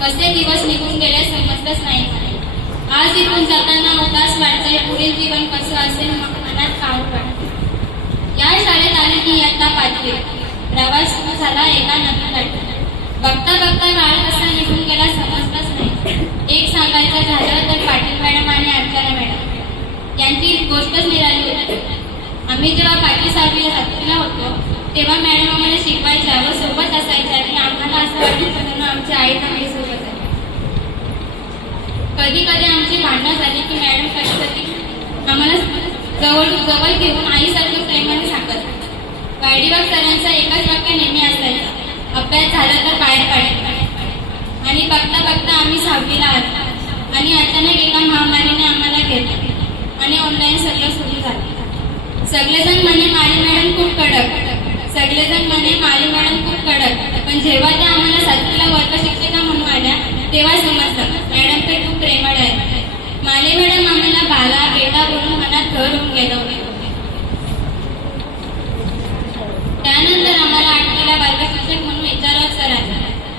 कसे दिवस निघून गेले समजलंच नाही आज इथून जाताना उदास वाटतंय पुढील जीवन कसं असेल मनात काम वाटत या शाळेत आले की इयत्ता पाचवी. प्रवास झाला एका नवीन बघता बघता काळ कसा निघून गेला समजलंच नाही. एक सांगायचं झालं तर पाटील मॅडम आणि अर्चना मॅडम. यांची गोष्टच निघाली होती आम्ही जेव्हा पाटील साहेब सातवीला होतो तेव्हा मॅडम आम्हाला शिकवायच्या व सोबत असायच्या आणि आम्हाला असं वाटायचं म्हणून आमची आई आम्ही सोबत आहे कधी कधी आमची भांडणं झाली की मॅडम कधी कधी आम्हाला जवळ घेऊन आईसारखं प्रेमाने सांगत. गाडीबाग सरांचा एकच वाक्य नेहमी असायचा अभ्यास झाला तर बाहेर पाडे आणि बघता बघता आम्ही सहावीला आलो. आणि अचानक एका महामारीने आम्हाला घेतलं. आणि ऑनलाईन सगळं सुरू झालं. सगळेजण म्हणे माळी मॅडम खूप कडक. सगळेजण म्हणे माळी मॅडम खूप कडक. पण जेव्हा त्या आम्हाला सातवीला वर्ग शिक्षिका म्हणून आल्या तेव्हा समजलं मॅडम ते खूप प्रेमळ आहे माले मॅडम आम्हाला बाला बेटा बोलून मनात घर होऊन गेलं.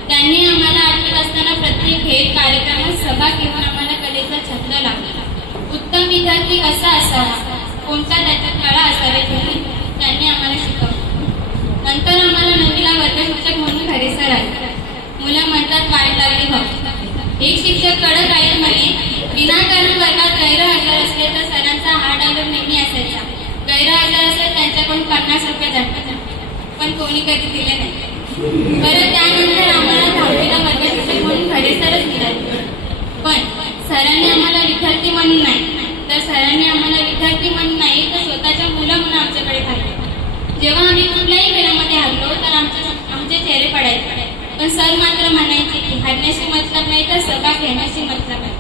त्यांनी आम्हाला आठवत असताना प्रत्येक हे कार्यक्रमात सभा घेऊन आम्हाला कलेचा छंद लागला उत्तम विद्यार्थी कसा असावा? कोणता त्याच्यात कळा असावे म्हणून त्यांनी आम्हाला शिकवलं. नंतर आम्हाला नवीला वर्गशिक्षक म्हणून घरी सर आले मुलं म्हणतात वाईट लागली बघ. एक शिक्षक कडक आहे म्हणे विनाकारण वर्गात गैरहजर असले तर सरांचा हा डायलॉग नेहमी असायचा. गैरहजर असले त्यांच्याकडून पन्नास रुपये जातात. पण कोणी कधी दिले नाही. बरं त्यानंतर आम्हाला दहावीला वर्ग शिक्षक म्हणून घरे सरच मिळाले पण सरांनी आम्हाला विद्यार्थी म्हणून नाही तर सरांनी आम्हाला विद्यार्थी म्हणून नाही तर स्वतःच्या मुलं म्हणून आमच्याकडे पाहिले जेव्हा आम्ही कुठल्याही खेळामध्ये हरलो तर आमचे आमचे चेहरे पडायचे. पण सर मात्र म्हणायचे की हरण्याशी मतलब नाही तर सहभाग घेण्याशी मतलब आहे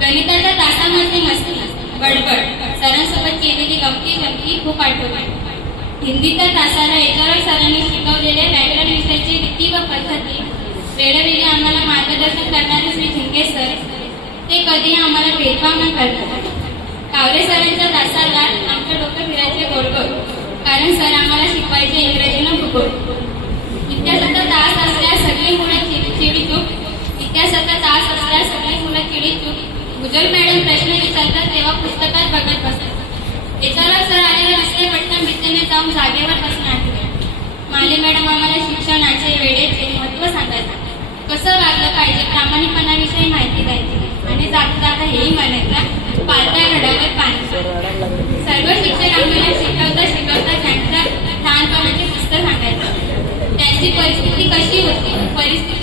गणिताच्या तासामध्ये मस्ती बडबड सरांसोबत केलेली गमती जमती खूप आठवली. हिंदीच्या तासाला एकावर सरांनी शिकवलेल्या व्याकरण विषयाची रीती व पद्धती वेळोवेळी आम्हाला मार्गदर्शन करणारे श्री झिंके सर ते कधी आम्हाला भेदभाव न करतात. कावरे सरांच्या तासाला आमचं डोकं फिरायचे गोडगोड कारण सर आम्हाला शिकवायचे इंग्रजीनं भूगोल. इतिहासाचा तास असल्या सगळी मुलं चिडी चूक इतिहासाचा तास असल्या सगळी मुलं चिडी चूक भुजल मॅडम प्रश्न विचारतात तेव्हा पुस्तकात बघत बसत त्याच्यावर सर आलेले नसले पटकन भीतीने जाऊन जागेवर बसणार. माले मॅडम आम्हाला शिक्षण